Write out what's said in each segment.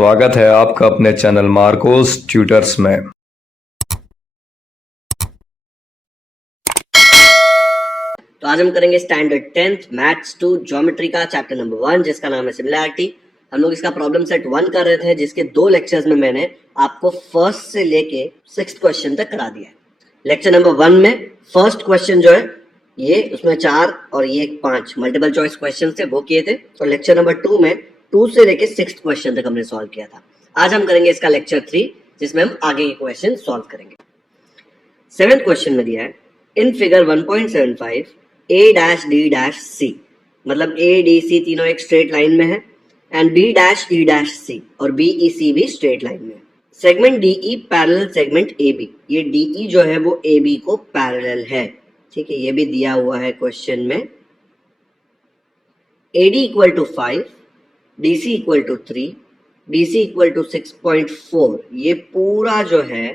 स्वागत है आपका अपने चैनल मार्कोस ट्यूटर्स में। तो आज हम करेंगे स्टैंडर्ड 10th मैथ्स 2 ज्योमेट्री का चैप्टर नंबर 1 जिसका नाम है सिमिलैरिटी। हम लोग इसका प्रॉब्लम सेट 1 कर रहे थे जिसके 2 लेक्चर्स में मैंने आपको फर्स्ट से लेके 6th क्वेश्चन तक करा दिया है। लेक्चर नंबर 1 में फर्स्ट क्वेश्चन जो है ये उसमें 4 और ये 5 मल्टीपल चॉइस क्वेश्चन थे वो किए थे, और लेक्चर नंबर 2 में 2 से लेके 6th क्वेश्चन तक हमने सॉल्व किया था। आज हम करेंगे इसका लेक्चर 3 जिसमें हम आगे के क्वेश्चन सॉल्व करेंगे। 7th क्वेश्चन में दिया है in figure 1.75 A dash D dash C, मतलब A D C तीनों एक स्ट्रेट लाइन में है and B dash E dash C और B E C भी स्ट्रेट लाइन में है। Segment DE parallel segment AB, ये DE जो है वो AB को पैरेलल है, ठीक है, ये भी दिया हुआ है क्वेश्चन में। AD equal to 5, DC equal to 3, BC equal to 6.4, ये पूरा जो है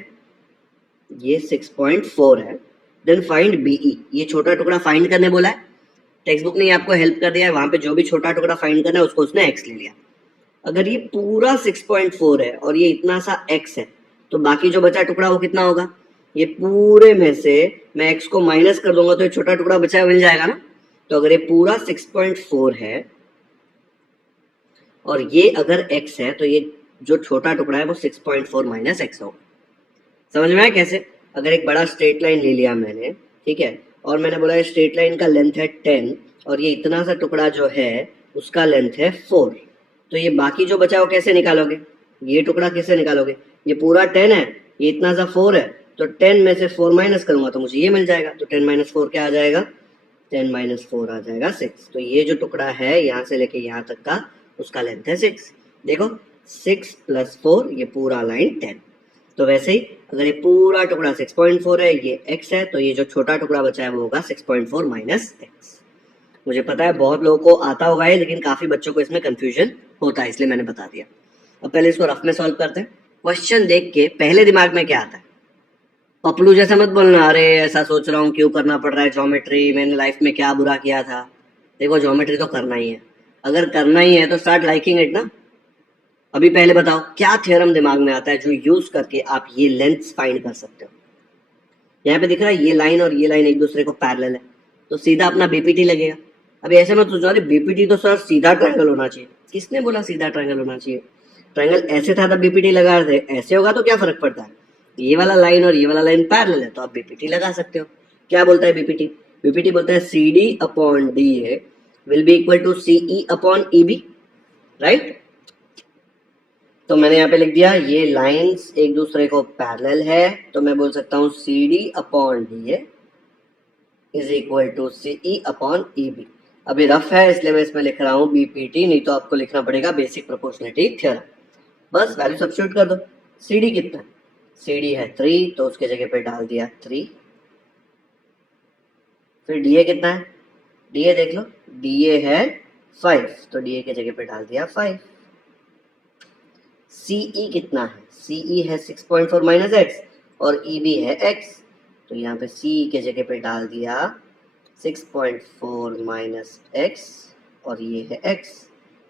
ये 6.4 है। देन फाइंड BE, ये छोटा टुकड़ा फाइंड करने बोला है। टेक्स्ट बुक ने आपको हेल्प कर दिया है, वहां पे जो भी छोटा टुकड़ा फाइंड करना है उसको उसने x ले लिया। अगर ये पूरा 6.4 है और ये इतना सा x है तो बाकी जो बचा टुकड़ा वो कितना होगा? ये पूरे में से मैं x को माइनस कर दूंगा तो ये छोटा टुकड़ा बचा मिल जाएगा ना। तो अगर ये पूरा 6.4 है और ये अगर x है तो ये जो छोटा टुकड़ा है वो 6.4 माइनस x होगा। समझ में आया कैसे? अगर एक बड़ा स्ट्रेट लाइन ले लिया मैंने, ठीक है, और मैंने बोला स्ट्रेट लाइन का लेंथ है 10 और ये इतना सा टुकड़ा जो है उसका लेंथ है 4, तो ये बाकी जो बचा वो कैसे निकालोगे? ये टुकड़ा कैसे निकालोगे? ये पूरा 10 है, ये इतना सा 4 है, तो 10 में से 4 माइनस करूंगा तो मुझे ये मिल जाएगा। तो 10 माइनस 4 क्या आ जाएगा? 10 माइनस 4 आ जाएगा 6। तो ये जो टुकड़ा है यहाँ से लेके यहाँ तक का उसका लेंथ है 6। देखो 6 प्लस 4, ये पूरा लाइन 10। तो वैसे ही अगर ये पूरा टुकड़ा 6.4 है, ये x है, तो ये जो छोटा टुकड़ा बचा है वो होगा 6.4 माइनस x। मुझे पता है बहुत लोगों को आता होगा ये, लेकिन काफी बच्चों को इसमें कंफ्यूजन होता है, इसलिए मैंने बता दिया। अब पहले इसको रफ में सॉल्व करते हैं। क्वेश्चन देख के पहले दिमाग में क्या आता है? पपलू जैसा मत बोलना, अरे ऐसा सोच रहा हूँ क्यों करना पड़ रहा है ज्योमेट्री, मैंने लाइफ में क्या बुरा किया था। देखो ज्योमेट्री तो करना ही है, अगर करना ही है तो स्टार्ट लाइकिंग इट ना। अभी पहले बताओ क्या थ्योरम दिमाग में आता है जो यूज करके आप ये लेंथ फाइंड कर सकते हो? यहाँ पे दिख रहा है ये लाइन और ये लाइन एक दूसरे को पैरेलल है, तो सीधा अपना बीपीटी लगेगा। अभी ऐसे मत सोचो अरे बीपीटी तो सर सीधा ट्रायंगल होना चाहिए। किसने बोला सीधा ट्रायंगल होना चाहिए? ट्रायंगल ऐसे था तब बीपीटी लगा रहे थे, ऐसे होगा तो क्या फर्क पड़ता है? ये वाला लाइन और ये वाला लाइन पैरेलल है तो आप बीपीटी लगा सकते हो। क्या बोलता है बीपीटी? बीपीटी बोलता है CD upon DA will be equal to CE upon EB, right? तो मैंने यहाँ पे लिख दिया ये लाइंस एक दूसरे को पैरेलल है, तो मैं बोल सकता हूँ CD upon DA is equal to CE upon EB। अभी रफ है इसलिए मैं इसमें लिख रहा हूँ BPT, नहीं तो आपको लिखना पड़ेगा बेसिक प्रोपोर्शनलिटी थ्योरम। बस वैल्यू सब्स्टिट्यूट कर दो। CD कितना है? CD है 3, तो उसके जगह पे डाल दिया 3। फिर DA कितना है? DA देख लो, DA है 5, तो DA के जगह पे डाल दिया 5। CE कितना है? CE है 6.4 माइनस x और EB है x, तो यहाँ पे CE के जगह पे डाल दिया 6.4 माइनस x और ये है x।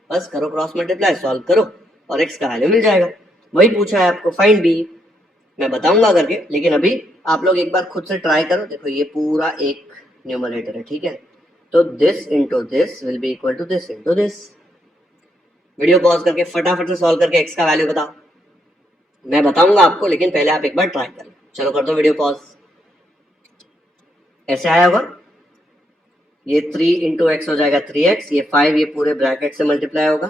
बस करो क्रॉस मल्टीप्लाई, सॉल्व करो और x का वैल्यू मिल जाएगा। वही पूछा है आपको, फाइंड B। मैं बताऊंगा करके, लेकिन अभी आप लोग एक बार खुद से ट्राई करो। देखो ये पूरा एक न्यूमरेटर है, ठीक है, तो this into this will be equal to this into this. Video pause करके फटाफट से सॉल्व करके x का वैल्यू बताओ। मैं बताऊंगा आपको, लेकिन पहले आप एक बार ट्राई कर लो। चलो कर दो वीडियो पॉज। ऐसे आया होगा, ये 3 इंटू एक्स हो जाएगा 3x, ये 5 ये पूरे ब्रैकेट से मल्टीप्लाई होगा,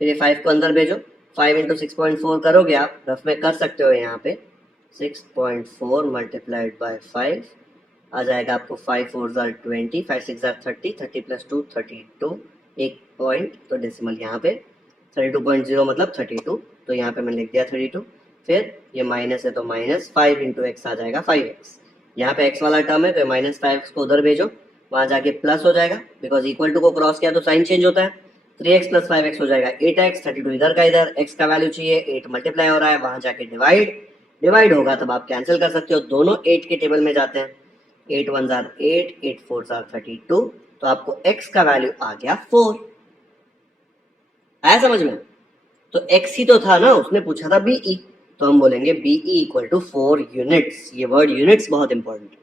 फिर ये 5 को अंदर भेजो। 5 इंटू 6.4 करोगे आप, रफ में कर सकते हो यहाँ पे 6.4 मल्टीप्लाइड बाय 5 आ जाएगा आपको 5 4 जार 20, 5 6 जार 30, 30 प्लस 2 32, एक पॉइंट तो डेसिमल यहाँ पे 32.0 मतलब 32, तो यहाँ पे मैंने लिख दिया 32। फिर ये माइनस है तो माइनस 5 इंटू एक्स आ जाएगा 5x। यहाँ पे x वाला टर्म है तो माइनस 5x को उधर भेजो, वहां जाके प्लस हो जाएगा, बिकॉज इक्वल टू को क्रॉस किया तो साइन चेंज होता है। 3x प्लस 5x हो जाएगा 8x, 32 इधर का इधर, x का वैल्यू चाहिए 8 मल्टीप्लाई हो रहा है, वहां जाके डिवाइड होगा तब आप कैंसिल कर सकते हो। दोनों 8 के टेबल में जाते हैं, 8 1 जार 8, 8 4 जार 32, तो आपको x का वैल्यू आ गया 4। आया समझ में? तो x ही तो था ना, उसने पूछा था BE, तो हम बोलेंगे BE इक्वल टू 4 यूनिट्स। ये वर्ड यूनिट्स बहुत इंपॉर्टेंट है,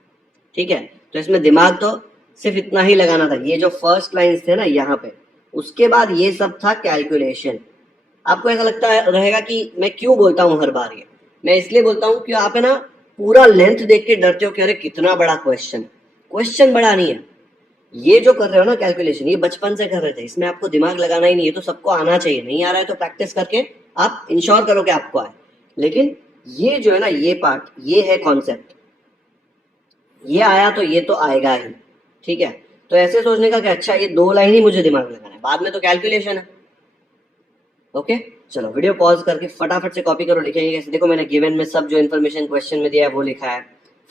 ठीक है। तो इसमें दिमाग तो सिर्फ इतना ही लगाना था, ये जो फर्स्ट लाइंस थे ना यहाँ पे, उसके बाद ये सब था कैलकुलेशन। आपको ऐसा लगता है रहेगा कि मैं क्यों बोलता हूँ हर बार ये, मैं इसलिए बोलता हूँ कि आप है ना पूरा लेंथ देख के डरते हो कि अरे कितना बड़ा क्वेश्चन। क्वेश्चन बड़ा नहीं है, ये जो कर रहे हो ना कैलकुलेशन, ये बचपन से कर रहे थे, इसमें आपको दिमाग लगाना ही नहीं है। तो सबको आना चाहिए, नहीं आ रहा है तो प्रैक्टिस करके आप इंश्योर करो कि आपको आए। लेकिन ये जो है ना, ये पार्ट, ये है कॉन्सेप्ट, ये आया तो ये तो आएगा ही, ठीक है। तो ऐसे सोचने का कि अच्छा ये 2 लाइन ही मुझे दिमाग लगाना है, बाद में तो कैलकुलेशन है। ओके, चलो वीडियो पॉज करके फटाफट से कॉपी करो, लिखेंगे कैसे। देखो मैंने गिवन में सब जो इन्फॉर्मेशन क्वेश्चन में दिया है वो लिखा है,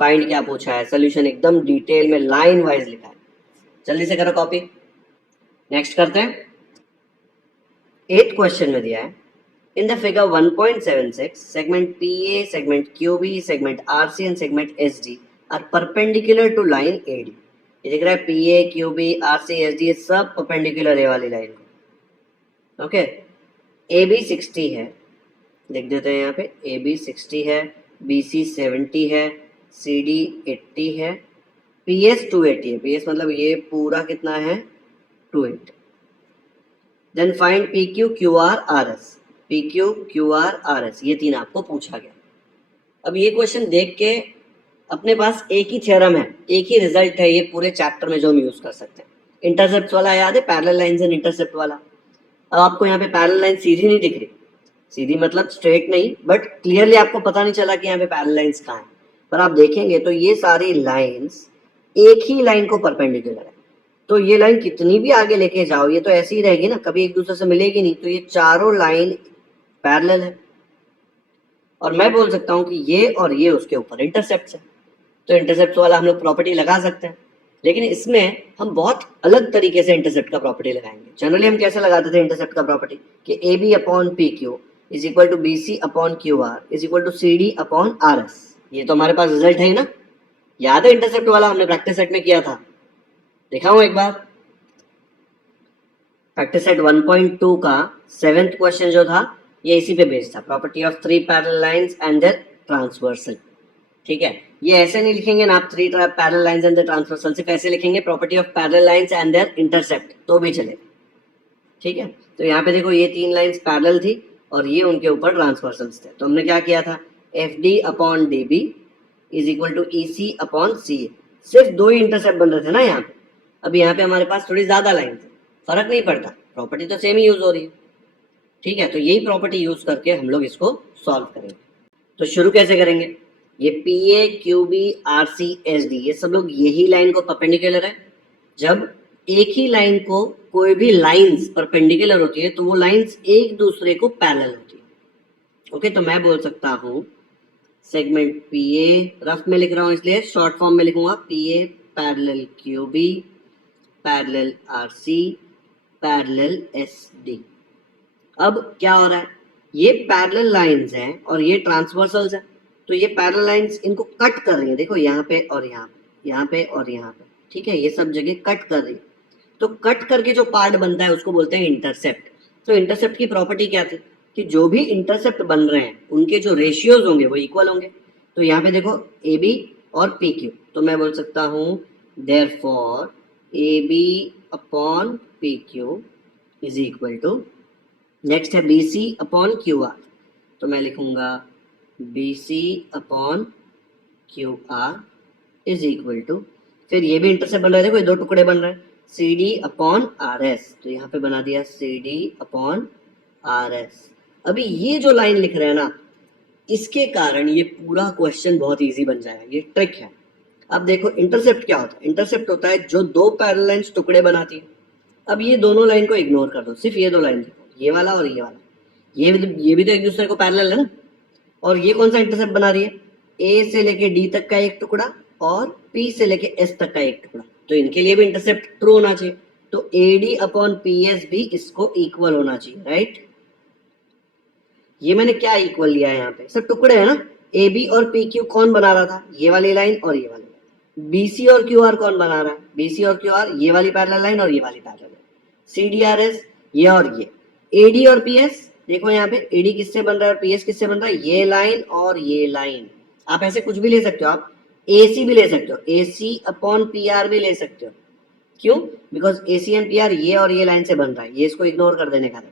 फाइंड क्या पूछा है, सोल्यूशन एकदम डिटेल में लाइन वाइज लिखा है। जल्दी से करो कॉपी, नेक्स्ट करते हैं। 8th क्वेश्चन में दिया है, in the figure 1.76 segment PA, segment QB, segment RC and segment SD are perpendicular to line AD। ये दिख रहा है PA, QB, RC, SD, ये सब परपेंडिकुलर है वाली लाइन को। ओके, AB 60 है, लिख देते हैं यहाँ पे AB 60 है, BC 70 है, CD 80 है, PS 280 है। PS मतलब ये पूरा कितना है, 280। Then find PQ, QR, RS। PQ, QR, RS ये 3 आपको पूछा गया। अब ये क्वेश्चन देख के अपने पास एक ही थ्योरम है, एक ही रिजल्ट है ये पूरे चैप्टर में जो हम यूज कर सकते हैं। इंटरसेप्ट वाला याद है, पैरेलल लाइंस एंड इंटरसेप्ट वाला। अब आपको यहाँ पे पैरेलल लाइन सीधी नहीं दिख रही, सीधी मतलब स्ट्रेट नहीं, बट क्लियरली आपको पता नहीं चला कि यहाँ पे पैरेलल लाइंस कहाँ है। पर आप देखेंगे तो ये सारी लाइंस एक ही लाइन को परपेंडिकुलर है। तो ये लाइन कितनी भी आगे लेके जाओ, ये तो ऐसी ही रहेगी ना, कभी एक दूसरे से मिलेगी नहीं। तो ये चारों लाइन पैरेलल है, और मैं बोल सकता हूँ कि ये और ये उसके ऊपर इंटरसेप्ट है। तो इंटरसेप्ट वाला हम लोग प्रॉपर्टी लगा सकते हैं, लेकिन इसमें हम बहुत अलग तरीके से इंटरसेप्ट का प्रॉपर्टी लगाएंगे। जनरली हम कैसे लगाते थे इंटरसेप्ट का प्रॉपर्टी कि AB upon PQ is equal to BC upon QR is equal to CD upon RS। ये तो हमारे पास रिजल्ट है ही ना, याद है इंटरसेप्ट वाला, हमने प्रैक्टिस सेट में किया था, दिखाऊं एक बार। प्रैक्टिस सेट 1.2 का 7th क्वेश्चन जो था ये इसी पे बेस्ड था, property of 3 parallel lines and their transversal. ठीक है, ये ऐसे नहीं लिखेंगे ना आप 3 parallel lines and their transversal, सिर्फ ऐसे लिखेंगे property of parallel lines and their intercept तो भी चलेगा। ठीक है, तो यहाँ पे देखो ये 3 लाइंस पैरेलल थी और ये उनके ऊपर ट्रांसवर्सल्स थे। तो हमने क्या किया था, FD upon DB is equal to EC upon CA। सिर्फ 2 ही इंटरसेप्ट बन रहे थे ना यहाँ पे। अब यहाँ पे हमारे पास थोड़ी ज्यादा लाइन थी, फर्क नहीं पड़ता, प्रॉपर्टी तो सेम ही यूज हो रही है। ठीक है, तो यही प्रॉपर्टी यूज करके हम लोग इसको सॉल्व करेंगे। तो शुरू कैसे करेंगे, ये PA, QB, RC, SD ये सब लोग यही लाइन को परपेंडिकुलर है। जब एक ही लाइन को कोई भी लाइंस परपेंडिकुलर होती है तो वो लाइंस एक दूसरे को पैरेलल होती है। ओके, तो मैं बोल सकता हूँ सेगमेंट PA, रफ में लिख रहा हूँ इसलिए शॉर्ट फॉर्म में लिखूंगा, PA parallel QB parallel RC parallel SD। अब क्या हो रहा है, ये पैरेलल लाइंस हैं और ये ट्रांसवर्सल्स हैं। तो ये पैरेलल लाइंस इनको कट कर रही है, देखो यहाँ पे और यहाँ पे, यहाँ पे और यहाँ पे। ठीक है, ये सब जगह कट कर रही है। तो कट करके जो पार्ट बनता है उसको बोलते हैं इंटरसेप्ट। तो इंटरसेप्ट की प्रॉपर्टी क्या थी कि जो भी इंटरसेप्ट बन रहे हैं उनके जो रेशियोज होंगे वो इक्वल होंगे। तो यहाँ पे देखो AB और PQ, तो मैं बोल सकता हूँ therefore AB upon PQ is equal to, next है BC अपॉन QR, तो मैं लिखूंगा BC upon QR is equal to, फिर ये भी इंटरसेप्ट बन रहा है, देखो ये 2 टुकड़े बन रहे हैं, CD अपॉन RS, तो यहाँ पे बना दिया CD अपॉन RS। अभी ये जो लाइन लिख रहे हैं ना, इसके कारण ये पूरा क्वेश्चन बहुत इजी बन जाएगा, ये ट्रिक है। अब देखो इंटरसेप्ट क्या होता है, इंटरसेप्ट होता है जो 2 पैरेलल लाइंस टुकड़े बनाती है। अब ये दोनों लाइन को इग्नोर कर दो, सिर्फ ये 2 लाइन देखो, ये वाला और ये वाला, ये भी तो एक दूसरे को पैरेलल है ना। और ये कौन सा इंटरसेप्ट बना रही है, A से लेके D तक का एक टुकड़ा और P से लेके S तक का एक टुकड़ा, तो इनके लिए भी इंटरसेप्ट ट्रू होना चाहिए। तो AD अपॉन PS भी इसको इक्वल होना चाहिए, राइट। ये मैंने क्या इक्वल लिया है, यहाँ पे सब टुकड़े हैं ना। AB और PQ कौन बना रहा था, ये वाली लाइन और ये वाली लाइन। BC और QR कौन बना रहा है, BC और QR ये वाली पैरेलल लाइन और ये वाली पैरेलल लाइन। CDRS ये और ये। AD और PS देखो यहाँ पे एडी किससे बन रहा है और पीएस किससे बन रहा है, ये लाइन और ये लाइन। आप ऐसे कुछ भी ले सकते हो, आप एसी भी ले सकते हो, एसी अपॉन पीआर भी ले सकते हो। क्यों? बिकॉज एसी एंड पीआर ये और ये लाइन से बन रहा है, ये इसको इग्नोर कर देने का।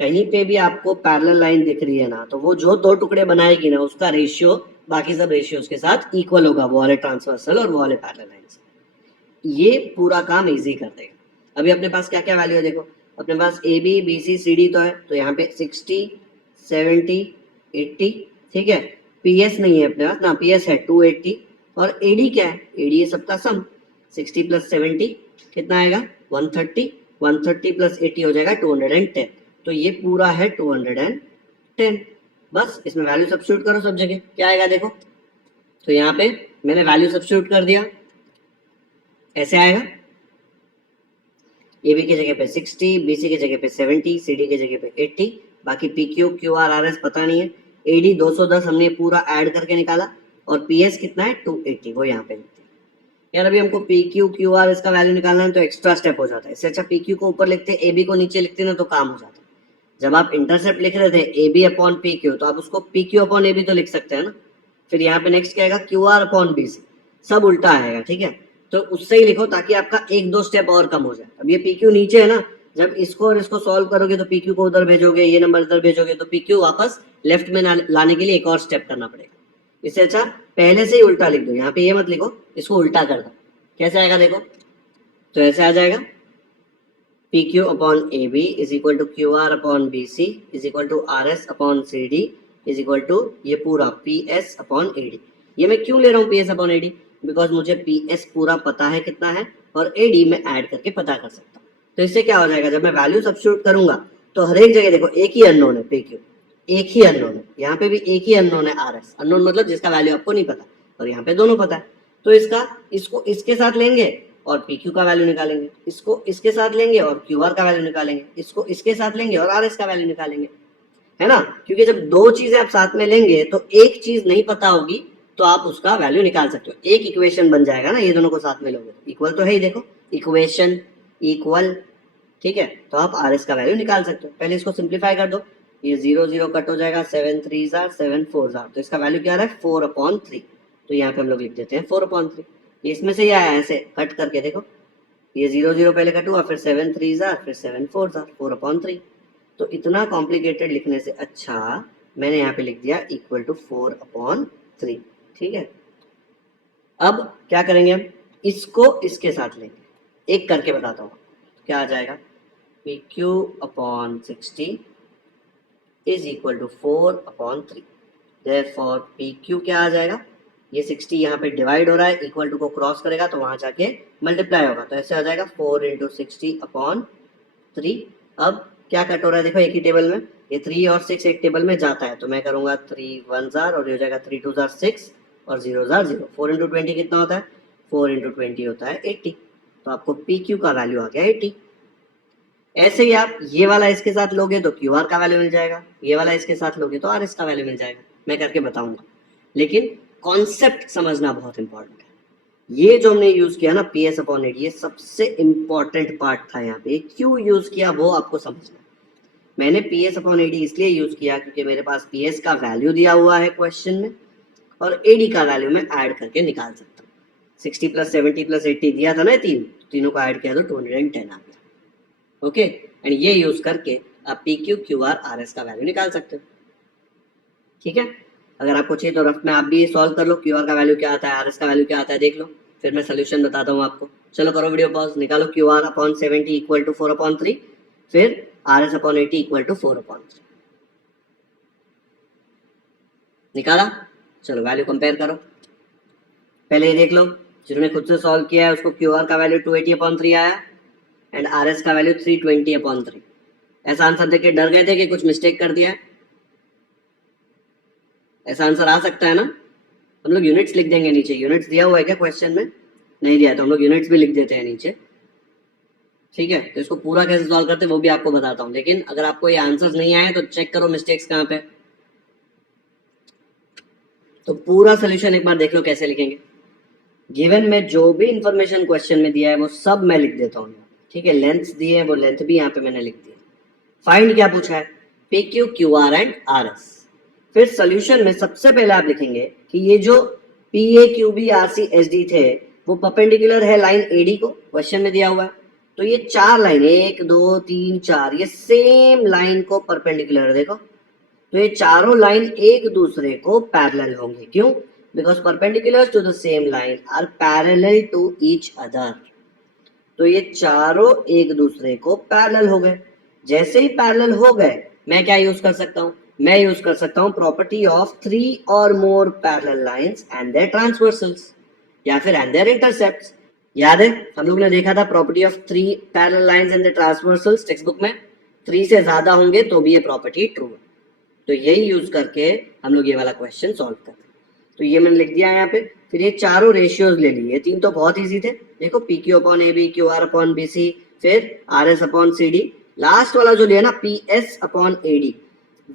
कहीं पे भी आपको पैरेलल लाइन दिख रही है ना, तो वो जो दो टुकड़े बनाएगी ना, उसका रेशियो बाकी सब रेशियोज के साथ इक्वल होगा, वो वाले ट्रांसवर्सल और वो वाले पैरेलल लाइंस। ये पूरा काम इजी कर देगा। अभी अपने पास क्या क्या वैल्यू है देखो, अपने पास A B B C C D तो है, तो यहाँ पे 60 70 80, ठीक है। पीएस नहीं है अपने पास ना, पीएस है 280, और एडी क्या है, एडी है सबका सम, 60 प्लस 70 कितना आएगा 130, 130 प्लस 80 हो जाएगा 210। तो ये पूरा है 210। बस इसमें वैल्यू सब्स्टिट्यूट करो सब जगह, क्या आएगा देखो। तो यहाँ पे मैंने वैल्यू सब्स्टिट्यूट कर दिया, ऐसे आएगा, ए बी की जगह पे 60, बी सी की जगह पे 70, सी डी की जगह पे 80, बाकी P Q Q are R S पता नहीं है। ए डी 210 हमने पूरा ऐड करके निकाला, और पी एस कितना है 280, वो यहाँ पे लिखते हैं। यार अभी हमको P Q Q R S का वैल्यू निकालना है तो एक्स्ट्रा स्टेप हो जाता है, इससे अच्छा पी क्यू को ऊपर लिखते, ए बी को नीचे लिखते ना, तो काम हो जाता है। जब आप इंटरसेप्ट लिख रहे थे A B upon P Q, तो आप उसको P Q upon A B तो लिख सकते हैं ना। फिर यहाँ पे नेक्स्ट क्या आएगा, Q R upon B C, सब उल्टा आएगा, ठीक है। तो उससे ही लिखो ताकि आपका एक दो स्टेप और कम हो जाए। अब ये पी क्यू नीचे है ना, जब इसको और इसको सॉल्व करोगे तो पी क्यू को उधर भेजोगे, ये नंबर इधर भेजोगे, तो पी क्यू वापस लेफ्ट में लाने के लिए एक और स्टेप करना पड़ेगा। इससे अच्छा पहले से ही उल्टा लिख दो, यहाँ पे ये मत लिखो, इसको उल्टा कर दो। कैसे आएगा देखो, तो ऐसे आ जाएगा, P Q upon A B is equal to Q R upon B C is equal to R S upon C D is equal to ये पूरा P S upon A D. ये मैं क्यों ले रहा हूँ P S upon A D, because मुझे P S पूरा पता है कितना है, और ए डी में ऐड करके पता कर सकता हूँ। तो इससे क्या हो जाएगा, जब मैं वैल्यू सब्स्टिट्यूट करूंगा तो हर एक जगह देखो एक ही अननोन है, पी क्यू एक ही अननोन है, यहाँ पे भी एक ही अननोन है आर एस, अननोन मतलब जिसका वैल्यू आपको नहीं पता, और यहाँ पे दोनों पता है। तो इसको इसके साथ लेंगे और पी क्यू का वैल्यू निकालेंगे, इसको इसके साथ लेंगे और क्यू आर का वैल्यू निकालेंगे, इसको इसके साथ लेंगे और आर एस का वैल्यू निकालेंगे, है ना। क्योंकि जब दो चीजें आप साथ में लेंगे तो एक चीज नहीं पता होगी तो आप उसका वैल्यू निकाल सकते हो, एक इक्वेशन बन जाएगा ना, ये दोनों को साथ में लोगे, इक्वल तो है ही, देखो इक्वेशन इक्वल, ठीक है। तो आप आर एस का वैल्यू निकाल सकते हो। पहले इसको सिंप्लीफाई कर दो, ये 0 0 कट हो जाएगा, 7 3 7 4 तो इसका वैल्यू क्या आ रहा है 4/3। तो यहाँ पे हम लोग लिख देते हैं 4/3। इसमें से ये आया ऐसे कट करके देखो, ये 0 0 पहले कट हुआ, फिर 7 3 फिर 7 4 4/3। तो इतना कॉम्प्लिकेटेड लिखने से अच्छा मैंने यहाँ पे लिख दिया इक्वल टू 4/3, ठीक है। अब क्या करेंगे हम, इसको इसके साथ लेंगे, एक करके बताता हूँ क्या आ जाएगा, P Q upon 60 is equal to 4/3। Therefore P Q क्या आ जाएगा, ये 60 यहाँ पे डिवाइड हो रहा है, इक्वल टू को क्रॉस करेगा तो वहां जाके मल्टीप्लाई होगा, तो ऐसे आ जाएगा 4 × 60/3। अब क्या कट हो रहा है देखो एक ही टेबल में, ये 3 और 6 एक टेबल में जाता है, तो मैं करूंगा 3 1 और ये हो जाएगा 3 2 6 और 0 0। 4 × 20 कितना होता है, 4 × 20 होता है 80। तो आपको पी क्यू का वैल्यू आ गया 80। ऐसे ही आप ये वाला इसके साथ लोगे तो क्यू आर का वैल्यू मिल जाएगा, ये वाला इसके साथ लोगे तो आर एस का वैल्यू मिल जाएगा। मैं करके बताऊंगा, लेकिन कॉन्सेप्ट समझना बहुत इंपॉर्टेंट है। ये जो हमने यूज किया ना पी एस अपॉन एडी, ये सबसे इंपॉर्टेंट पार्ट था यहाँ पे। क्यों यूज किया वो आपको समझना। मैंने पी एस अपॉन एडी इसलिए यूज किया क्योंकि मेरे पास पी एस का वैल्यू दिया हुआ है क्वेश्चन में, और एडी का वैल्यू मैं ऐड करके निकाल सकता हूँ। 60 + 70 + 80 दिया था ना, तीनों को ऐड किया तो 210 आ गया। ओके, एंड ये यूज करके आप P Q Q are R S का वैल्यू निकाल सकते हो, ठीक है। अगर आपको चाहिए तो रफ में आप भी सॉल्व कर लो, क्यू आर का वैल्यू क्या आता है, आर एस का वैल्यू क्या आता है देख लो, फिर मैं सोल्यूशन बताता हूँ आपको। चलो करो वीडियो पॉज, निकालो Q R upon 70 equal to 4/3, फिर R S upon 80 equal to 4/3। निकाला, चलो वैल्यू कंपेयर करो। पहले ये देख लो, जिन्होंने खुद से सॉल्व किया है उसको क्यू आर का वैल्यू 280/3 आया एंड आर एस का वैल्यू 320/3। ऐसा आंसर देख के डर गए थे कि कुछ मिस्टेक कर दिया है? ऐसा आंसर आ सकता है ना। हम लोग यूनिट्स लिख देंगे नीचे, यूनिट्स दिया हुआ है क्या क्वेश्चन में, नहीं दिया तो हम लोग यूनिट्स भी लिख देते हैं नीचे, ठीक है। तो इसको पूरा कैसे सॉल्व करते हैं वो भी आपको बताता हूँ, लेकिन अगर आपको ये आंसर्स नहीं आए तो चेक करो मिस्टेक्स कहाँ पे। तो पूरा सोल्यूशन एक बार देख लो कैसे लिखेंगे। गिवन में जो भी इंफॉर्मेशन क्वेश्चन में दिया है वो सब मैं लिख देता हूँ, ठीक है। लेंथ दिए हैं वो लेंथ भी यहाँ पे मैंने लिख दिया। फाइंड क्या पूछा है, P Q Q R and R S. फिर सोल्यूशन में सबसे पहले आप लिखेंगे कि ये जो P A Q B R C S D थे वो परपेंडिकुलर है लाइन एडी को, क्वेश्चन में दिया हुआ है। तो ये चार लाइन 1 2 3 4 ये सेम लाइन को परपेंडिकुलर है देखो। तो ये चारों लाइन एक दूसरे को पैरेलल होंगे, क्यों? Because perpendicular to the same line are parallel to each other. तो ये चारों एक दूसरे को पैरेलल हो गए। जैसे ही पैरेलल हो गए मैं क्या यूज कर सकता हूं? मैं यूज कर सकता हूं प्रॉपर्टी ऑफ 3 और more parallel lines and their transversals, या फिर एंड देयर इंटरसेप्ट्स। याद है हम लोग ने देखा था property of 3 parallel lines and their transversals text book में। 3 से ज्यादा होंगे तो भी ये प्रॉपर्टी ट्रू है। तो यही यूज करके हम लोग ये वाला क्वेश्चन सॉल्व करते हैं। तो ये मैंने लिख दिया यहाँ पे। फिर ये चारों रेशियोज ले लिए, 3 तो बहुत इजी थे देखो, P Q upon A B, Q R upon B C, फिर R S upon C D. Last वाला जो लिया ना P S upon A D,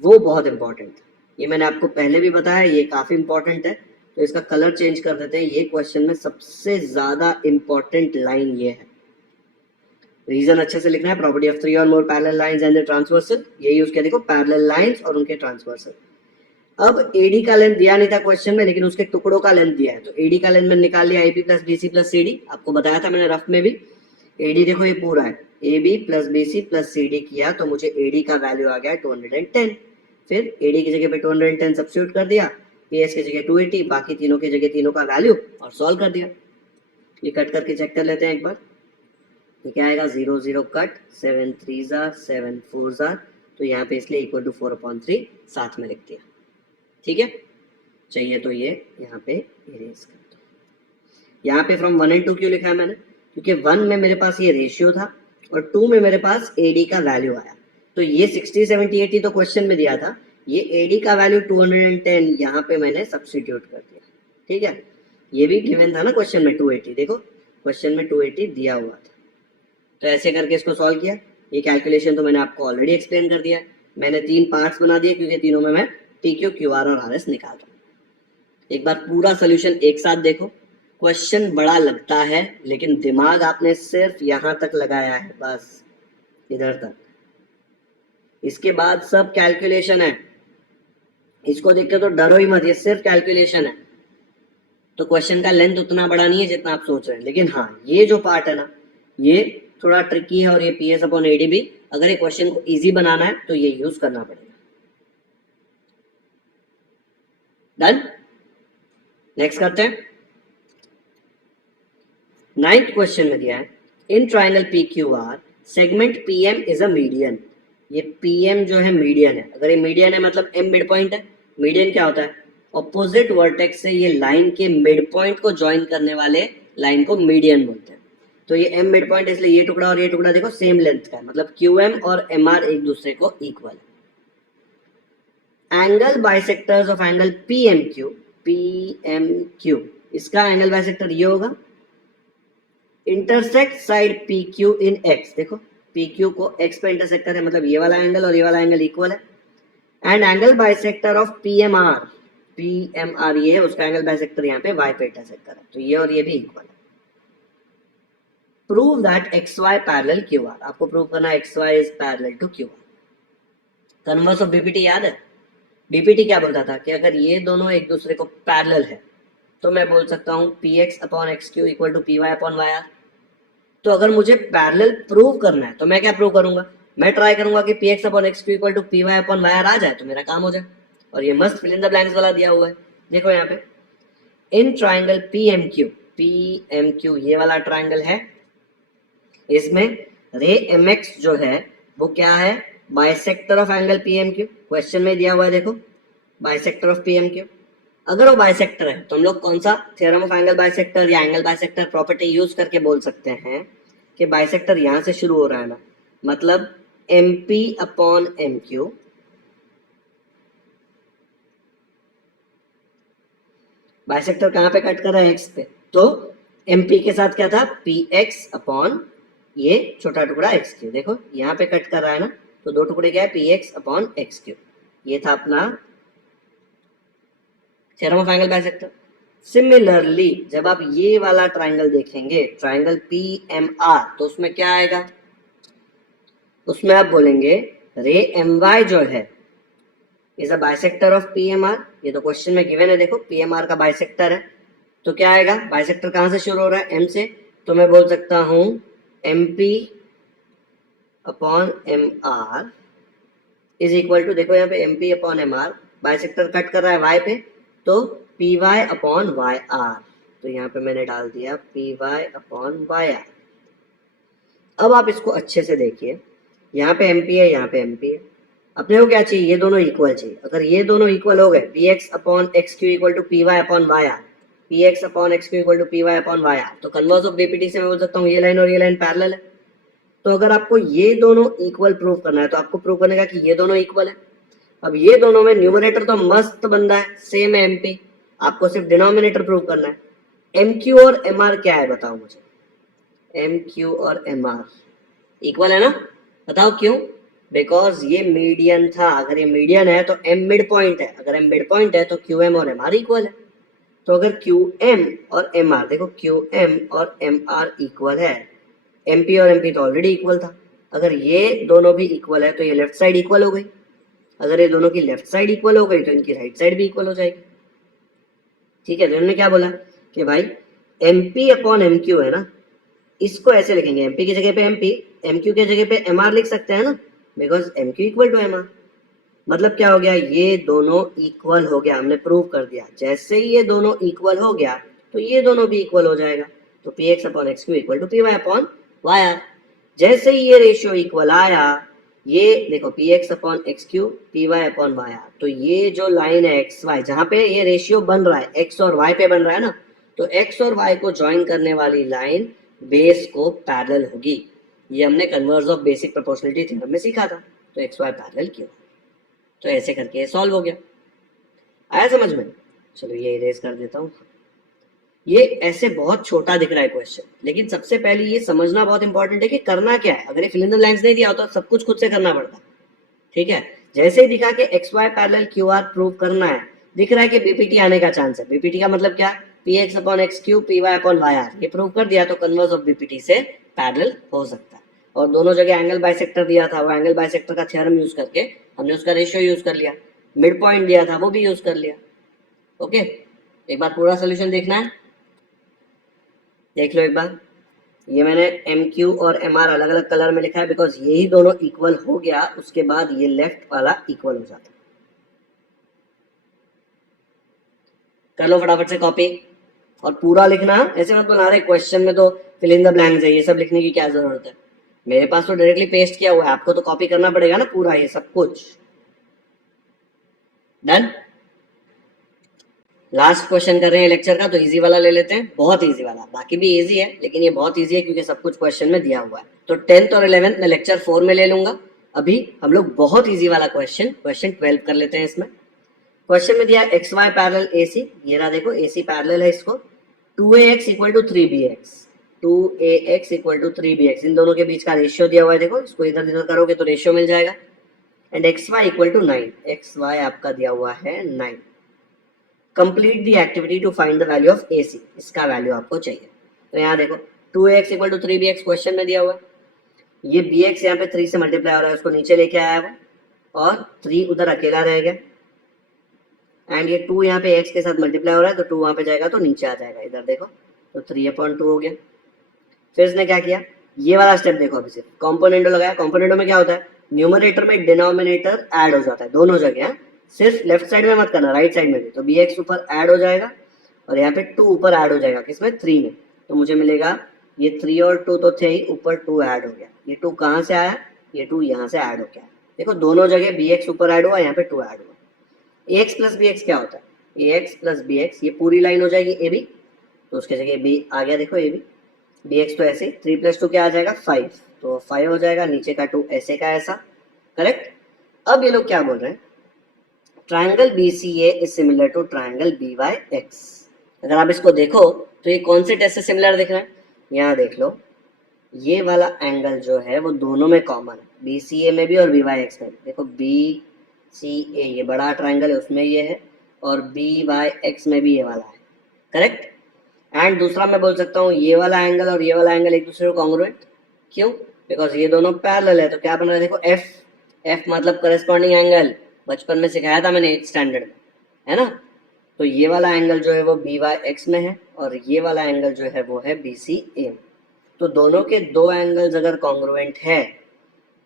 वो बहुत इंपॉर्टेंट है। ये मैंने आपको पहले भी बताया, ये काफी इंपॉर्टेंट है। तो इसका कलर चेंज कर देते हैं। ये क्वेश्चन में सबसे ज्यादा इंपॉर्टेंट लाइन ये है। रीजन अच्छे से लिखना है, प्रॉपर्टी ऑफ 3 और more parallel lines and their transversal. ये यूज किया देखो, पैरेलल लाइंस और उनके ट्रांसवर्सल। अब एडी का लेंथ दिया नहीं था क्वेश्चन में, लेकिन उसके टुकड़ों का लेंथ दिया है। तो एडी का लेंथ मैंने निकाल लिया, AB plus BC plus CD. आपको बताया था मैंने रफ में भी। एडी देखो ये पूरा है, A B plus B C plus C D किया तो मुझे एडी का वैल्यू आ गया 210। फिर एडी की जगह पे 210 सब्स्टिट्यूट कर दिया, पीएस की जगह 280, बाकी तीनों की जगह तीनों का वैल्यू और सॉल्व कर दिया। ये कट करके चेक कर लेते हैं एक बार। ये क्या आएगा, 0 0 कट, 7 3 जार 7 4 जार। तो यहाँ पे इसलिए इक्वल टू 4/3 साथ में लिख दिया। ठीक है, चाहिए तो ये यहाँ पे इरेज कर दो। यहाँ पे फ्रॉम 1 एंड 2 क्यों लिखा है मैंने? क्योंकि 1 में मेरे पास ये रेशियो था और 2 में मेरे पास एडी का वैल्यू आया। तो ये 60 70 80 तो क्वेश्चन में दिया था, ये एडी का वैल्यू 210 यहाँ पे मैंने सब्स्टिट्यूट कर दिया। ठीक है, ये भी गिवन था ना क्वेश्चन में 280, देखो क्वेश्चन में 280 दिया हुआ था। तो ऐसे करके इसको सॉल्व किया। ये कैलकुलेशन तो मैंने आपको ऑलरेडी एक्सप्लेन कर दिया है। मैंने 3 पार्ट्स बना दिए क्योंकि तीनों में मैं टी क्यू क्यू आर और आर एस निकाल रहा हूँ। एक बार पूरा सोल्यूशन एक साथ देखो। क्वेश्चन बड़ा लगता है लेकिन दिमाग आपने सिर्फ यहां तक लगाया है, बस इधर तक। इसके बाद सब कैलकुलेशन है। इसको देख के तो डरो ही मत, ये सिर्फ कैलकुलेशन है। तो क्वेश्चन का लेंथ उतना बड़ा नहीं है जितना आप सोच रहे हैं, लेकिन हाँ ये जो पार्ट है ना ये थोड़ा ट्रिकी है। और ये पी एस अपॉन एडी भी, अगर ये क्वेश्चन को इजी बनाना है तो ये यूज करना पड़ेगा। डन, नेक्स्ट करते हैं। 9th क्वेश्चन में दिया है, in triangle P Q R segment P M is a median. ये पी एम जो है मीडियन है। अगर ये मीडियन है मतलब एम मिड पॉइंट है। मीडियन क्या होता है? ऑपोजिट वर्टेक्स से ये लाइन के मिड पॉइंट को ज्वाइन करने वाले लाइन को मीडियन बोलते हैं। तो ये एम मिड पॉइंट, इसलिए ये टुकड़ा और ये टुकड़ा देखो सेम लेंथ का है, मतलब क्यू एम और एम आर एक दूसरे को इक्वल है। Angle bisectors of angle P M Q, इसका एंगल बाइसेक्टर ये होगा। Intersect side P Q in X, देखो पी क्यू को एक्स पे इंटरसेक्ट करे, मतलब ये वाला एंगल और ये वाला एंगल इक्वल है। And angle bisector of P M R ये है, उसका एंगल बाइसेक्टर यहाँ पे वाई पे इंटरसेक्ट करे, तो ये और ये भी इक्वल है। Prove that X Y parallel Q R, आपको प्रूव करना X Y is parallel to Q R. Converse of BPT याद है? बीपीटी क्या बोलता था कि अगर ये दोनों एक दूसरे को पैरेलल है तो मैं बोल सकता हूँ P X upon X Q equal to P Y upon Y R. तो अगर मुझे पैरेलल प्रूव करना है तो मैं क्या प्रूव करूंगा? मैं ट्राई करूंगा कि P X upon X Q equal to P Y upon Y R आ जाए, तो मेरा काम हो जाए। और ये मस्त फिल इन द ब्लैंक्स वाला दिया हुआ है, देखो यहाँ पे। In triangle P M Q ये वाला ट्राइंगल है, इसमें रे एम एक्स जो है वो क्या है? Bisector of angle P M Q. Question में दिया हुआ है देखो, bisector of P M Q. अगर वो बाइसेक्टर है तो हम लोग कौन सा थ्योरम ऑफ एंगल बाइसेक्टर या एंगल बाइसेक्टर प्रॉपर्टी यूज करके बोल सकते हैं कि बाइसेक्टर यहां से शुरू हो रहा है ना, मतलब M P upon M Q bisector कहां पे कट कर रहा है? एक्स पे। तो एमपी के साथ क्या था? पी एक्स अपॉन ये छोटा टुकड़ा एक्स क्यू। देखो यहाँ पे कट कर रहा है ना, तो दो टुकड़े क्या है? P X upon X Q. ये था अपना theorem of angle bisector. Similarly जब आप ये वाला ट्राइंगल देखेंगे, ट्राइंगल पी एम आर, तो उसमें क्या आएगा? उसमें आप बोलेंगे रे एम वाई जो है is a bisector of P M R, ये तो क्वेश्चन में गिवन है, देखो पी एम आर का बाइसेक्टर है, तो क्या आएगा, बाइसेक्टर कहाँ से शुरू हो रहा है, एम से, तो मैं बोल सकता हूँ M P upon M R is equal to, देखो यहाँ पे M P upon M R, bisector cut कर रहा है वाई पे, तो P Y upon Y R, तो यहाँ पे मैंने डाल दिया P Y upon Y R. अब आप इसको अच्छे से देखिए, यहाँ पे एम पी है, यहाँ पे एम पी है, अपने को क्या चाहिए, ये दोनों इक्वल चाहिए। अगर ये दोनों इक्वल हो गए, P X upon X Q equal to P Y upon Y R, P X upon X Q equal to P Y upon Y R, तो कन्वर्स ऑफ बीपीटी से मैं बोल सकता हूँ ये लाइन और ये लाइन पैरेलल है। तो अगर आपको ये दोनों इक्वल प्रूव करना है तो आपको प्रूव करने का कि ये दोनों इक्वल है। अब ये दोनों में न्यूमरेटर तो मस्त बंदा है, सेम है एमपी, आपको सिर्फ डिनोमिनेटर प्रूव करना है। एम क्यू और एम आर क्या है बताओ मुझे, एम क्यू और एम आर इक्वल है ना, बताओ क्यों, बिकॉज ये मीडियन था, अगर ये मीडियन है तो एम मिड पॉइंट है, अगर एम मिड पॉइंट है तो क्यू एम और एम आर इक्वल है। तो अगर क्यू एम और एम आर, देखो क्यू एम और एम आर इक्वल है, एम पी और एम पी तो ऑलरेडी इक्वल था, अगर ये दोनों भी इक्वल है तो ये लेफ्ट साइड इक्वल हो गई, अगर ये दोनों की लेफ्ट साइड इक्वल हो गई तो इनकी राइट साइड भी इक्वल हो जाएगी। ठीक है, तो इन्होंने क्या बोला कि भाई M P upon M Q है ना, इसको ऐसे लिखेंगे, एम पी की जगह पे एम पी, एम क्यू की जगह पे एम आर लिख सकते हैं ना, because M Q equal to M R. मतलब क्या हो गया, ये दोनों इक्वल हो गया, हमने प्रूव कर दिया। जैसे ही ये दोनों इक्वल हो गया तो ये दोनों भी इक्वल हो जाएगा, तो P X upon X Q equal to P Y upon Y R. जैसे ही ये रेशियो इक्वल आया, ये देखो P X upon X Q P Y upon Y R, तो ये जो लाइन है एक्स वाई, जहां पे ये रेशियो बन रहा है एक्स और वाई पे बन रहा है ना, तो एक्स और वाई को ज्वाइन करने वाली लाइन बेस को पैरेलल होगी। ये हमने converse of basic proportionality theorem में सीखा था, तो एक्स वाई पैरेलल क्यों, तो ऐसे करके ये सॉल्व हो गया। आया समझ में, चलो ये इरेज कर देता हूँ। ये ऐसे बहुत छोटा दिख रहा है क्वेश्चन, लेकिन सबसे पहले ये समझना बहुत इंपॉर्टेंट है कि करना क्या है। अगर ये फिल इन द ब्लैंक्स नहीं दिया होता तो सब कुछ खुद से करना पड़ता, ठीक है। जैसे ही दिखा के X Y parallel Q R prove करना है, दिख रहा है कि बीपीटी आने का चांस है। बीपीटी का मतलब क्या, P X upon X Q P Y upon Y R, ये प्रूव कर दिया तो कन्वर्स ऑफ बीपीटी से पैरेलल हो सकता है। और दोनों जगह एंगल बाइसेक्टर दिया था, वो एंगल बाइसेक्टर का थ्योरम यूज करके हमने उसका रेशियो यूज कर लिया, मिड पॉइंट दिया था वो भी यूज कर लिया। ओके, एक बार पूरा सोल्यूशन देखना है, देख लो एक बार। ये मैंने एम क्यू और एम आर अलग अलग कलर में लिखा है, बिकॉज यही दोनों इक्वल हो गया उसके बाद ये लेफ्ट वाला इक्वल हो जाता है। कर लो फटाफट से कॉपी, और पूरा लिखना, ऐसे मत बना रहे क्वेश्चन में तो फिल इन द ब्लैंक्स है, ये सब लिखने की क्या जरूरत है। मेरे पास तो डायरेक्टली पेस्ट किया हुआ है, आपको तो कॉपी करना पड़ेगा ना पूरा ये सब कुछ। डन, लास्ट क्वेश्चन कर रहे हैं लेक्चर का, तो इजी वाला ले लेते हैं, बहुत इजी वाला, बाकी भी इजी है लेकिन ये बहुत इजी है क्योंकि सब कुछ क्वेश्चन में दिया हुआ है। तो 10th और 11th में लेक्चर 4 में ले लूंगा, अभी हम लोग बहुत इजी वाला क्वेश्चन 12 कर लेते हैं। इसमें क्वेश्चन में दिया X Y parallel A C, ये रहा देखो ए सी पैरेलल है इसको, 2ax equal to 3bx, 2ax equal to 3bx, इन दोनों के बीच का रेशियो दिया हुआ है, देखो इसको इधर इधर करोगे तो रेशियो मिल जाएगा। And X Y equal to 9, X Y आपका दिया हुआ है 9। Complete the activity to find the value of A C, इसका वैल्यू आपको चाहिए। तो यहाँ देखो 2ax equal to 3bx question में दिया हुआ है, ये bx यहाँ पे 3 से मल्टीप्लाई हो रहा है, उसको नीचे लेके आया है वो, और 3 उधर अकेला रह गया, एंड ये 2 यहाँ पे x के साथ मल्टीप्लाई हो रहा है तो 2 वहां पे जाएगा तो नीचे आ जाएगा, इधर देखो तो 3/2 हो गया। फिर इसने क्या किया, ये वाला स्टेप देखो, अभी सिर्फ कॉम्पोनेंटो लगाया। कॉम्पोनेंटो में क्या होता है, न्यूमरेटर में डिनोमिनेटर ऐड हो जाता है दोनों जगह, सिर्फ लेफ्ट साइड में मत करना, राइट साइड में भी। तो bx ऊपर ऐड हो जाएगा और यहाँ पे 2 ऊपर ऐड हो जाएगा, किसमें 3 में, तो मुझे मिलेगा ये 3 और 2 तो थे ही, ऊपर 2 ऐड हो गया। ये 2 कहाँ से आया, ये 2 यहाँ से ऐड हो गया, देखो दोनों जगह bx ऊपर ऐड हुआ, यहाँ पे 2 ऐड हुआ। ax प्लस bx क्या होता है, ax प्लस bx, ये पूरी लाइन हो जाएगी ए बी, तो उसके जगह b आ गया, देखो ए बी, bx तो ऐसे 3 प्लस 2 क्या आ जाएगा 5, तो 5 हो जाएगा, नीचे का 2 ऐसे का ऐसा, करेक्ट। अब ये लोग क्या बोल रहे हैं, triangle BCA is similar to triangle BYX। अगर आप इसको देखो तो ये कौन से टेस्ट से सिमिलर दिख रहा है, यहाँ देख लो, ये वाला एंगल जो है वो दोनों में कॉमन है, BCA में भी और BYX में भी। देखो BCA ये बड़ा ट्राइंगल है उसमें ये है, और BYX में भी ये वाला है, करेक्ट। एंड दूसरा मैं बोल सकता हूँ ये वाला एंगल और ये वाला एंगल एक दूसरे को कॉन्ग्रुएंट, क्यों, बिकॉज ये दोनों पैरेलल है, तो क्या बन रहा है देखो F एफ मतलब करस्पॉन्डिंग एंगल, बचपन में सिखाया था मैंने 8th स्टैंडर्ड में, है ना। तो ये वाला एंगल जो है वो बी वाई एक्स में है और ये वाला एंगल जो है वो है बी सी ए में। तो दोनों के दो एंगल्स अगर कॉन्ग्रुएंट है,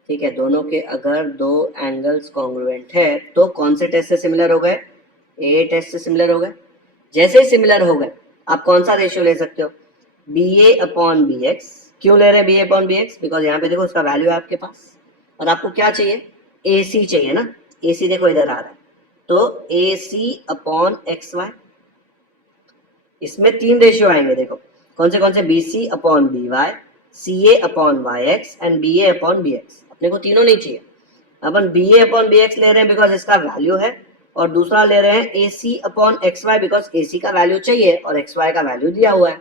ठीक है, दोनों के अगर दो एंगल्स कॉन्ग्रुएंट है तो कौन से टेस्ट से सिमिलर हो गए? ए टेस्ट से सिमिलर हो गए। जैसे ही सिमिलर हो गए आप कौन सा रेशियो ले सकते हो? B A upon B X. क्यों ले रहे हैं B A upon B X? Because यहाँ पे देखो उसका वैल्यू है आपके पास और आपको क्या चाहिए? ए सी चाहिए ना। ए सी देखो इधर आ रहा है, तो A C upon X Y. इसमें 3 रेशियो आएंगे, देखो कौन से? B C upon B Y, C A upon Y X and B A upon B X. अपने को तीनों नहीं चाहिए, अपन B A upon B X ले रहे हैं बिकॉज इसका वैल्यू है, और दूसरा ले रहे हैं ए C upon X why because ए सी का वैल्यू चाहिए और एक्स वाई का वैल्यू दिया हुआ है।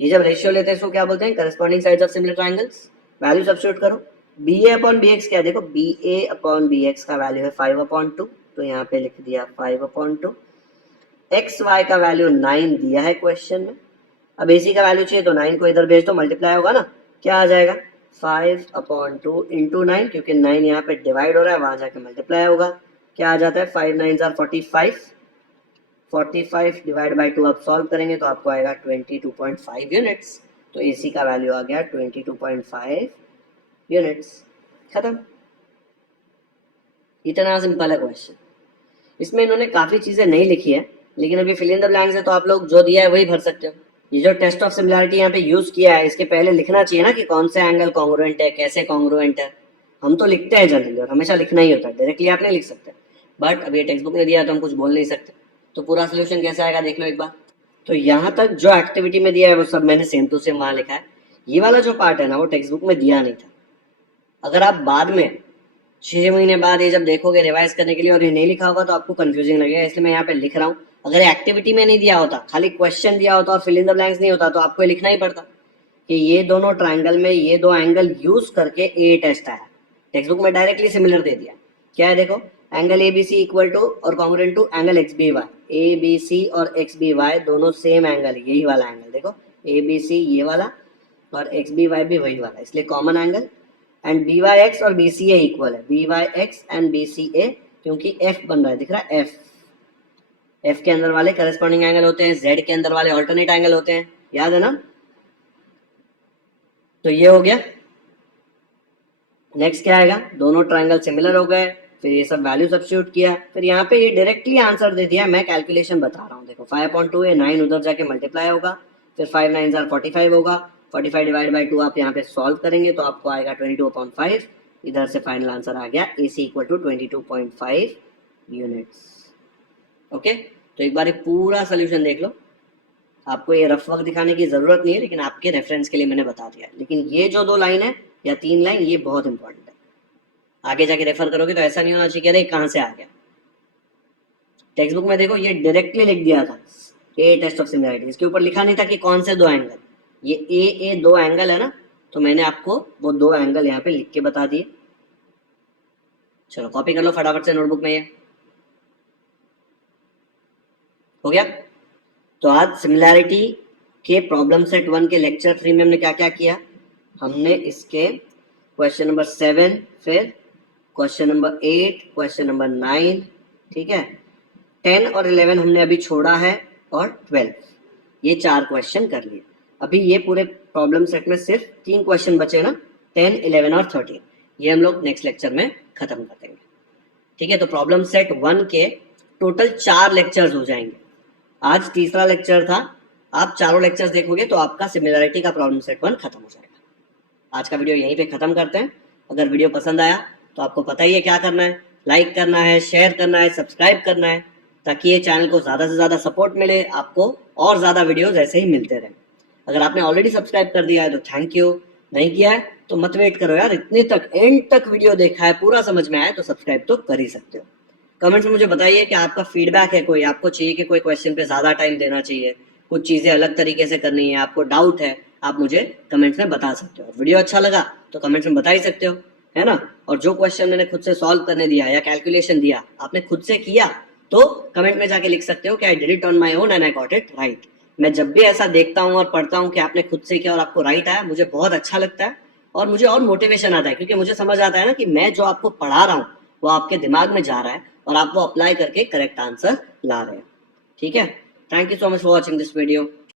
ये जब रेशियो लेते हैं इसको क्या बोलते हैं? Corresponding sides of similar triangles. Value substitute करो। B A upon B x क्या है? देखो B A upon B x का वैल्यू है 5/2, तो यहाँ पे लिख दिया 5/2। एक्स वाई का वैल्यू 9 दिया है क्वेश्चन में। अब ए सी का वैल्यू चाहिए तो 9 को इधर भेज दो, मल्टीप्लाई होगा ना, क्या आ जाएगा? 5/2 इंटू 9, क्योंकि 9 यहाँ पे डिवाइड हो रहा है, वहां जाके मल्टीप्लाई होगा। क्या आ जाता है? 5 9 45। 45 डिवाइड बाई 2 आप सॉल्व करेंगे तो आपको आएगा 22.5 यूनिट्स। तो ए सी का वैल्यू आ गया 22.5 यूनिट्स। खत्म। इतना सिंपल है क्वेश्चन। इसमें इन्होंने काफी चीजें नहीं लिखी है, लेकिन अभी फिल इन द ब्लैंक्स है तो आप लोग जो दिया है वही भर सकते हो। ये जो टेस्ट ऑफ सिमिलैरिटी यहाँ पे यूज किया है, इसके पहले लिखना चाहिए ना कि कौन से एंगल कॉन्ग्रुएंट है, कैसे कॉन्ग्रुएंट है। हम तो लिखते हैं जनरली और हमेशा लिखना ही होता है, डायरेक्टली आप नहीं लिख सकते, बट अभी टेक्स्ट बुक ने दिया है तो हम कुछ बोल नहीं सकते। तो पूरा सोल्यूशन कैसे आएगा देख लो एक बार। तो यहाँ तक जो एक्टिविटी में दिया है वो सब मैंने सेम टू सेम वहां लिखा है। ये वाला जो पार्ट है ना वो टेक्स्ट बुक में दिया नहीं था। अगर आप बाद में 6 महीने बाद ये जब देखोगे रिवाइज करने के लिए और ये नहीं लिखा होगा तो आपको कंफ्यूजिंग लगेगा, इसलिए मैं यहाँ पे लिख रहा हूँ। अगर एक्टिविटी में नहीं दिया होता, खाली क्वेश्चन दिया होता और फिल इन द ब्लैंक्स नहीं होता, तो आपको लिखना ही पड़ता कि ये दोनों ट्राइंगल में ये दो एंगल यूज करके ए टेस्ट आया। टेक्स्ट बुक में डायरेक्टली सिमिलर दे दिया। क्या है देखो, angle A B C equal to और congruent to angle X B Y. A B C और एक्स बी वाई दोनों सेम एंगल है, यही वाला एंगल देखो, ए बी सी ये वाला और एक्स बी वाई भी वही वाला, इसलिए common angle. And B Y X और बी सी ए इक्वल है, B Y X and B C A, क्योंकि एफ बन रहा है, दिख रहा है एफ। एफ के अंदर वाले करस्पॉन्डिंग एंगल होते हैं, जेड के अंदर वाले ऑल्टरनेट एंगल होते हैं, याद है ना। तो ये हो गया। नेक्स्ट क्या आएगा? दोनों ट्राइंगल सिमिलर हो गए, फिर ये सब वैल्यू सब्स्टिट्यूट किया, फिर यहाँ पे ये डायरेक्टली आंसर दे दिया। मैं कैलकुलेशन बता रहा हूँ, देखो 5/2 है, 9 उधर जाके मल्टीप्लाई होगा, फिर 5 9 45 होगा। 45 डिवाइड बाई 2 आप यहाँ पे सॉल्व करेंगे तो आपको आएगा 22/5। इधर से फाइनल आंसर आ गया ए सी इक्वल टू 22.5 यूनिट्स। ओके, तो एक बार पूरा सोल्यूशन देख लो। आपको ये रफ वर्क दिखाने की जरूरत नहीं है, लेकिन आपके रेफरेंस के लिए मैंने बता दिया। लेकिन ये जो 2 लाइन है या 3 लाइन, ये बहुत इंपॉर्टेंट है। आगे जाके रेफर करोगे तो ऐसा नहीं होना चाहिए अरे कहाँ से आ गया। टेक्स्ट बुक में देखो ये डायरेक्टली लिख दिया था, ए टेस्ट ऑफ सिमिलैरिटी। इसके ऊपर लिखा नहीं था कि कौन से 2 एंगल। ये ए 2 एंगल है ना, तो मैंने आपको वो 2 एंगल यहाँ पे लिख के बता दिए। चलो कॉपी कर लो फटाफट से नोटबुक में। ये हो गया। तो आज सिमिलैरिटी के प्रॉब्लम सेट 1 के लेक्चर 3 में हमने क्या क्या किया? हमने इसके क्वेश्चन नंबर 7, फिर क्वेश्चन नंबर 8, क्वेश्चन नंबर 9, ठीक है, 10 और 11 हमने अभी छोड़ा है, और 12, ये 4 क्वेश्चन कर लिए। अभी ये पूरे प्रॉब्लम सेट में सिर्फ 3 क्वेश्चन बचे ना, 10, 11 और 13। ये हम लोग नेक्स्ट लेक्चर में खत्म कर देंगे, ठीक है। तो प्रॉब्लम सेट 1 के टोटल 4 लेक्चर्स हो जाएंगे। आज तीसरा लेक्चर था, आप चारों लेक्चर्स देखोगे तो आपका सिमिलैरिटी का प्रॉब्लम सेट 1 खत्म हो जाएगा। आज का वीडियो यहीं पे खत्म करते हैं। अगर वीडियो पसंद आया तो आपको पता ही है क्या करना है, लाइक करना है, शेयर करना है, सब्सक्राइब करना है, ताकि ये चैनल को ज़्यादा से ज़्यादा सपोर्ट मिले, आपको और ज़्यादा वीडियोज़ ऐसे ही मिलते रहें। अगर आपने ऑलरेडी सब्सक्राइब कर दिया है तो थैंक यू, नहीं किया है तो मत वेट करो यार, इतने तक एंड तक वीडियो देखा है, पूरा समझ में आया तो सब्सक्राइब तो कर ही सकते हो। कमेंट्स में मुझे बताइए कि आपका फीडबैक है कोई, आपको चाहिए कि कोई क्वेश्चन पे ज़्यादा टाइम देना चाहिए, कुछ चीज़ें अलग तरीके से करनी है, आपको डाउट है, आप मुझे कमेंट्स में बता सकते हो। वीडियो अच्छा लगा तो कमेंट्स में बता ही सकते हो, है ना। और जो क्वेश्चन मैंने खुद से सॉल्व करने दिया या कैलकुलेशन दिया आपने खुद से किया तो कमेंट में जाके लिख सकते हो कि I did it on my own and I got it right. मैं जब भी ऐसा देखता हूँ और पढ़ता हूँ कि आपने खुद से किया और आपको राइट आया, मुझे बहुत अच्छा लगता है और मुझे और मोटिवेशन आता है, क्योंकि मुझे समझ आता है ना कि मैं जो आपको पढ़ा रहा हूँ वो आपके दिमाग में जा रहा है और आप वो अप्लाई करके करेक्ट आंसर ला रहे हैं। ठीक है, thank you so much for watching this video.